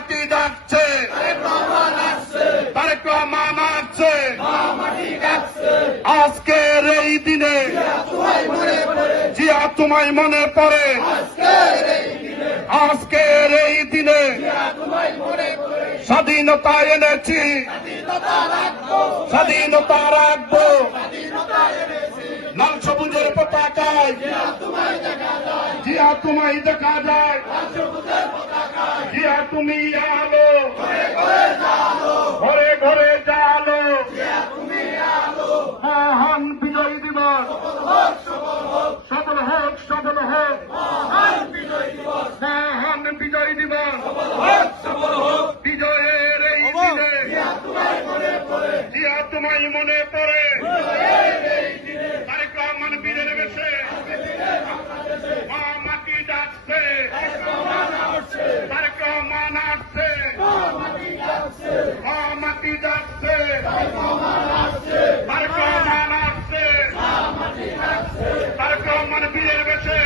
মাটি ডাকছে। তারেক রহমান আসছে। আজকের এই দিনে জিয়া তোমায় মনে পড়ে। আজকের এই দিনে। স্বাধীনতা এনেছি। স্বাধীনতা রাখব। লাল সবুজের পতাকায়। জিয়া তোমায় দেখা যায়। তুমি আলো। ঘরে ঘরে জালো। মহান বিজয় দিবস। সফল হোক সফল হোক। মহান বিজয় দিবস। বিজয়ের এই দিনে। জিয়া তোমায় মনে পড়ে। মাটি ডাকছে তারেক রহমান আসছে তারেক রহমান বীরের বেশে।